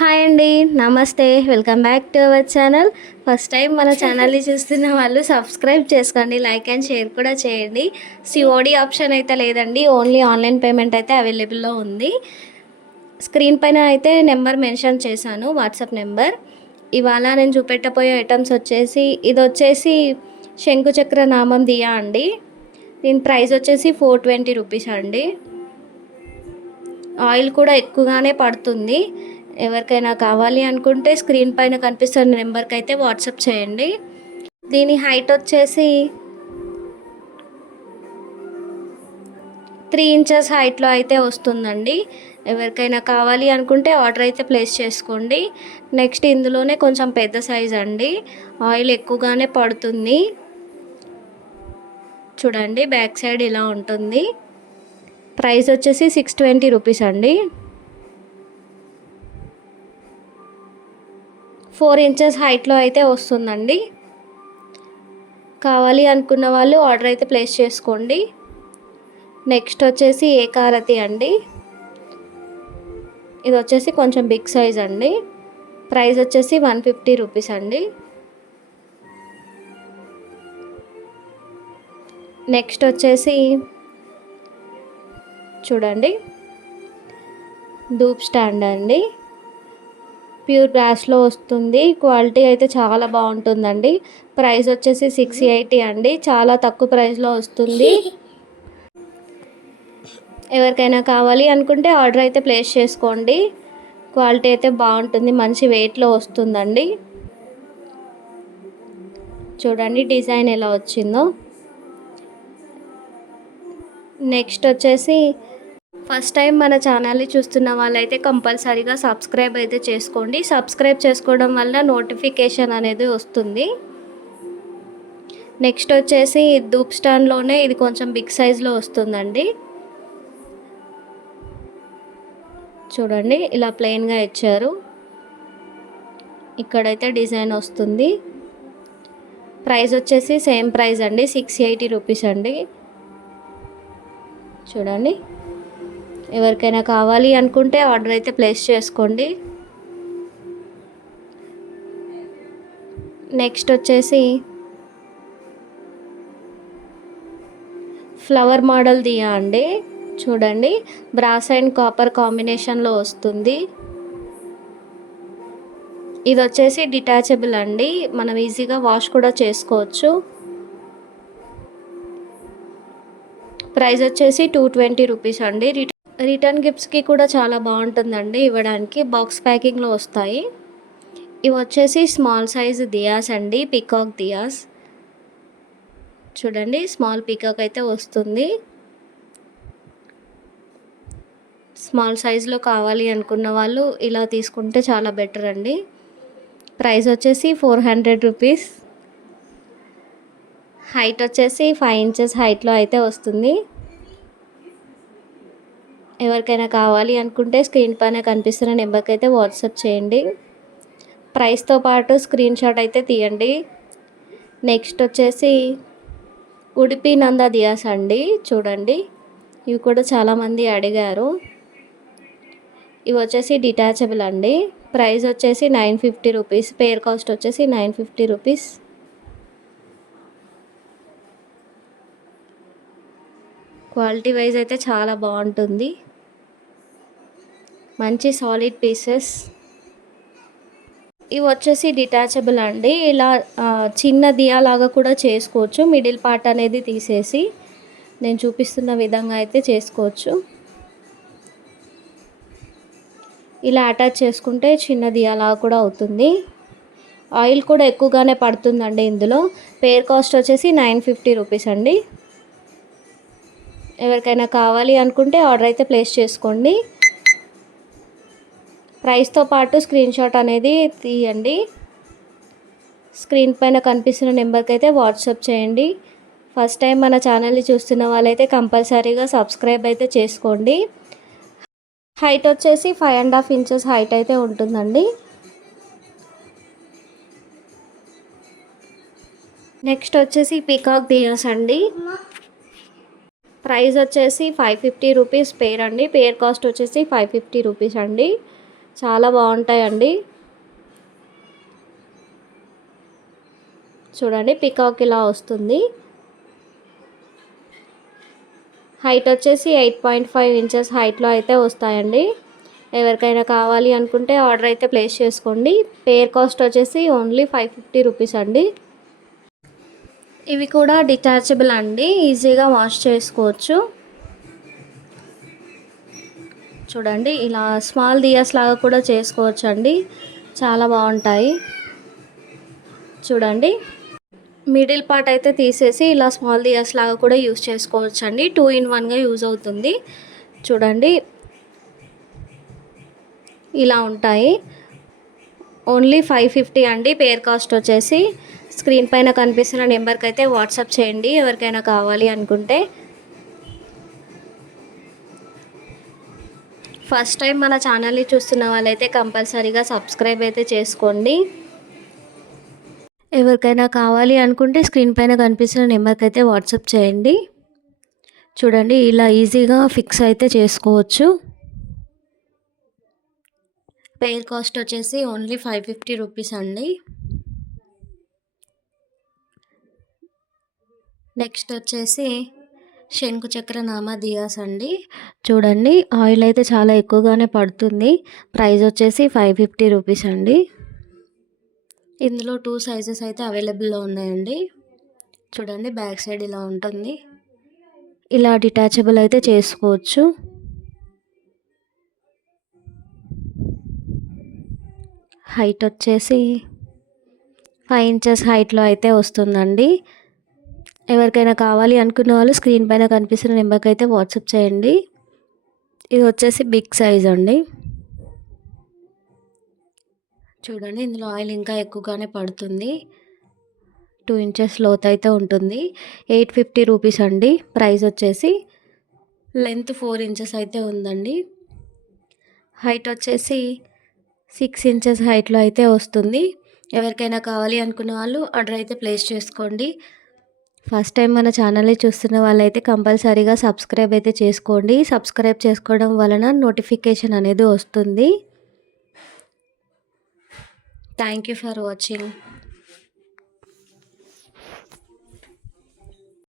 Hi అండి. నమస్తే. Welcome back to our channel. First time మన ఛానల్ని చూస్తున్న వాళ్ళు సబ్స్క్రైబ్ చేసుకోండి, లైక్ అండ్ షేర్ కూడా చేయండి. సిఓడి ఆప్షన్ అయితే లేదండి, ఓన్లీ ఆన్లైన్ పేమెంట్ అయితే అవైలబుల్లో ఉంది. స్క్రీన్ పైన అయితే నెంబర్ మెన్షన్ చేశాను, వాట్సాప్ నెంబర్. ఇవాళ నేను చూపెట్టబోయే ఐటమ్స్ వచ్చేసి ఇది వచ్చేసి శంకుచక్ర నామం దియా అండి. దీని ప్రైస్ వచ్చేసి 420 రూపీస్ అండి. ఆయిల్ కూడా ఎక్కువగానే పడుతుంది. ఎవరికైనా కావాలి అనుకుంటే స్క్రీన్ పైన కనిపిస్తున్న నెంబర్కి అయితే వాట్సాప్ చేయండి. దీని హైట్ వచ్చేసి 3 ఇంచెస్ హైట్లో అయితే వస్తుందండి. ఎవరికైనా కావాలి అనుకుంటే ఆర్డర్ అయితే ప్లేస్ చేసుకోండి. నెక్స్ట్ ఇందులోనే కొంచెం పెద్ద సైజ్ అండి, ఆయిల్ ఎక్కువగానే పడుతుంది. చూడండి, బ్యాక్ సైడ్ ఇలా ఉంటుంది. ప్రైస్ వచ్చేసి 620 రూపీస్ అండి. 4 ఇంచెస్ హైట్లో అయితే వస్తుందండి. కావాలి అనుకున్న వాళ్ళు ఆర్డర్ అయితే ప్లేస్ చేసుకోండి. నెక్స్ట్ వచ్చేసి ఏకారతి అండి. ఇది వచ్చేసి కొంచెం బిగ్ సైజ్ అండి. ప్రైస్ వచ్చేసి 150 రూపీస్ అండి. నెక్స్ట్ వచ్చేసి చూడండి, ధూప్ స్టాండ్ అండి. ప్యూర్ గ్లాస్లో వస్తుంది. క్వాలిటీ అయితే చాలా బాగుంటుందండి. ప్రైస్ వచ్చేసి 680 అండి, చాలా తక్కువ ప్రైస్లో వస్తుంది. ఎవరికైనా కావాలి అనుకుంటే ఆర్డర్ అయితే ప్లేస్ చేసుకోండి. క్వాలిటీ అయితే బాగుంటుంది, మంచి వెయిట్లో వస్తుందండి. చూడండి డిజైన్ ఎలా వచ్చిందో. నెక్స్ట్ వచ్చేసి ఫస్ట్ టైం మన ఛానల్ని చూస్తున్న వాళ్ళైతే కంపల్సరీగా సబ్స్క్రైబ్ అయితే చేసుకోండి. సబ్స్క్రైబ్ చేసుకోవడం వల్ల నోటిఫికేషన్ అనేది వస్తుంది. నెక్స్ట్ వచ్చేసి ధూప్ స్టాండ్లోనే ఇది కొంచెం బిగ్ సైజ్లో వస్తుందండి. చూడండి, ఇలా ప్లెయిన్గా ఇచ్చారు. ఇక్కడైతే డిజైన్ వస్తుంది. ప్రైస్ వచ్చేసి సేమ్ ప్రైస్ అండి, 680 రూపీస్ అండి. చూడండి, ఎవరికైనా కావాలి అనుకుంటే ఆర్డర్ అయితే ప్లేస్ చేసుకోండి. నెక్స్ట్ వచ్చేసి ఫ్లవర్ మోడల్ దియా అండి. చూడండి, బ్రాస్ అండ్ కాపర్ కాంబినేషన్లో వస్తుంది. ఇది వచ్చేసి డిటాచబుల్ అండి, మనం ఈజీగా వాష్ కూడా చేసుకోవచ్చు. ప్రైస్ వచ్చేసి 220 రూపీస్ అండి. రిటర్న్ గిఫ్ట్స్కి కూడా చాలా బాగుంటుందండి ఇవ్వడానికి. బాక్స్ ప్యాకింగ్లో వస్తాయి. ఇవి వచ్చేసి స్మాల్ సైజ్ దియాస్ అండి, పికాక్ దియాస్. చూడండి, స్మాల్ పికాక్ అయితే వస్తుంది. స్మాల్ సైజులో కావాలి అనుకున్న వాళ్ళు ఇలా తీసుకుంటే చాలా బెటర్ అండి. ప్రైస్ వచ్చేసి 400 రూపీస్. హైట్ వచ్చేసి 5 ఇంచెస్ హైట్లో అయితే వస్తుంది. ఎవరికైనా కావాలి అనుకుంటే స్క్రీన్ పైన కనిపిస్తున్న నెంబర్కి అయితే వాట్సాప్ చేయండి. ప్రైస్తో పాటు స్క్రీన్ షాట్ అయితే తీయండి. నెక్స్ట్ వచ్చేసి ఉడిపి నందా దియాస్ అండి. చూడండి, ఇవి కూడా చాలామంది అడిగారు. ఇవి వచ్చేసి డిటాచబుల్ అండి. ప్రైస్ వచ్చేసి 950 రూపీస్. పేర్ కాస్ట్ వచ్చేసి 950 రూపీస్. క్వాలిటీ వైజ్ అయితే చాలా బాగుంటుంది, మంచి సాలిడ్ పీసెస్. ఇవి వచ్చేసి డిటాచబుల్ అండి. ఇలా చిన్న దియా లాగా కూడా చేసుకోవచ్చు. మిడిల్ పార్ట్ అనేది తీసేసి నేను చూపిస్తున్న విధంగా అయితే చేసుకోవచ్చు. ఇలా అటాచ్ చేసుకుంటే చిన్న దియా లాగా కూడా అవుతుంది. ఆయిల్ కూడా ఎక్కువగానే పడుతుందండి ఇందులో. పేర్ కాస్ట్ వచ్చేసి 950 రూపీస్ అండి. ఎవరికైనా కావాలి అనుకుంటే ఆర్డర్ అయితే ప్లేస్ చేసుకోండి. ప్రైస్తో పాటు స్క్రీన్ షాట్ అనేది తీయండి. స్క్రీన్ పైన కనిపిస్తున్న నెంబర్కి అయితే వాట్సాప్ చేయండి. ఫస్ట్ టైం మన ఛానల్ని చూస్తున్న వాళ్ళైతే కంపల్సరీగా సబ్స్క్రైబ్ అయితే చేసుకోండి. హైట్ వచ్చేసి 5.5 ఇంచెస్ హైట్ అయితే ఉంటుందండి. నెక్స్ట్ వచ్చేసి పీకాక్ దియాస్ అండి. ప్రైస్ వచ్చేసి 550 రూపీస్ పేర్ అండి. పేర్ కాస్ట్ వచ్చేసి 550 రూపీస్ అండి. చాలా బాగుంటాయండి. చూడండి పికాక్ ఇలా వస్తుంది. హైట్ వచ్చేసి 8.5 ఇంచెస్ హైట్లో అయితే వస్తాయండి. ఎవరికైనా కావాలి అనుకుంటే ఆర్డర్ అయితే ప్లేస్ చేసుకోండి. పేర్ కాస్ట్ వచ్చేసి ఓన్లీ 550 రూపీస్ అండి. ఇవి కూడా డిటాచబుల్ అండి, ఈజీగా వాష్ చేసుకోవచ్చు. చూడండి ఇలా స్మాల్ దియాస్ లాగా కూడా చేసుకోవచ్చు అండి, చాలా బాగుంటాయి. చూడండి మిడిల్ పార్ట్ అయితే తీసేసి ఇలా స్మాల్ దియాస్ లాగా కూడా యూస్ చేసుకోవచ్చు అండి. 2 in 1గా యూజ్ అవుతుంది. చూడండి ఇలా ఉంటాయి. ఓన్లీ 550 అండి. పేర్ కాస్ట్ వచ్చేసి స్క్రీన్ పైన కనిపిస్తున్న నెంబర్కి అయితే వాట్సాప్ చేయండి ఎవరికైనా కావాలి అనుకుంటే. ఫస్ట్ టైం మన ఛానల్ని చూస్తున్న వాళ్ళైతే కంపల్సరీగా సబ్స్క్రైబ్ అయితే చేసుకోండి. ఎవరికైనా కావాలి అనుకుంటే స్క్రీన్ పైన కనిపిస్తున్న నెంబర్కి అయితే వాట్సాప్ చేయండి. చూడండి ఇలా ఈజీగా ఫిక్స్ అయితే చేసుకోవచ్చు. పేర్ కాస్ట్ వచ్చేసి ఓన్లీ 550 రూపీస్ అండి. నెక్స్ట్ వచ్చేసి శంకు చక్ర నామ దియాస్ అండి. చూడండి ఆయిల్ అయితే చాలా ఎక్కువగానే పడుతుంది. ప్రైస్ వచ్చేసి 550 రూపీస్ అండి. ఇందులో 2 సైజెస్ అయితే అవైలబుల్లో ఉన్నాయండి. చూడండి బ్యాక్ సైడ్ ఇలా ఉంటుంది. ఇలా డిటాచబుల్ అయితే చేసుకోవచ్చు. హైట్ వచ్చేసి 5 ఇంచెస్ హైట్లో అయితే వస్తుందండి. ఎవరికైనా కావాలి అనుకున్న వాళ్ళు స్క్రీన్ పైన కనిపిస్తున్న నెంబర్కి అయితే వాట్సాప్ చేయండి. ఇది వచ్చేసి బిగ్ సైజ్ అండి. చూడండి ఇందులో ఆయిల్ ఇంకా ఎక్కువగానే పడుతుంది. 2 ఇంచెస్ లోతు అయితే ఉంటుంది. 850 రూపీస్ అండి. ప్రైస్ వచ్చేసి లెంత్ 4 ఇంచెస్ అయితే ఉందండి. హైట్ వచ్చేసి 6 ఇంచెస్ హైట్లో అయితే వస్తుంది. ఎవరికైనా కావాలి అనుకున్న వాళ్ళు ఆర్డర్ అయితే ప్లేస్ చేసుకోండి. ఫస్ట్ టైం మన ఛానల్ని చూస్తున్న వాళ్ళైతే కంపల్సరీగా సబ్స్క్రైబ్ అయితే చేసుకోండి. సబ్స్క్రైబ్ చేసుకోవడం వలన నోటిఫికేషన్ అనేది వస్తుంది. Thank you for watching.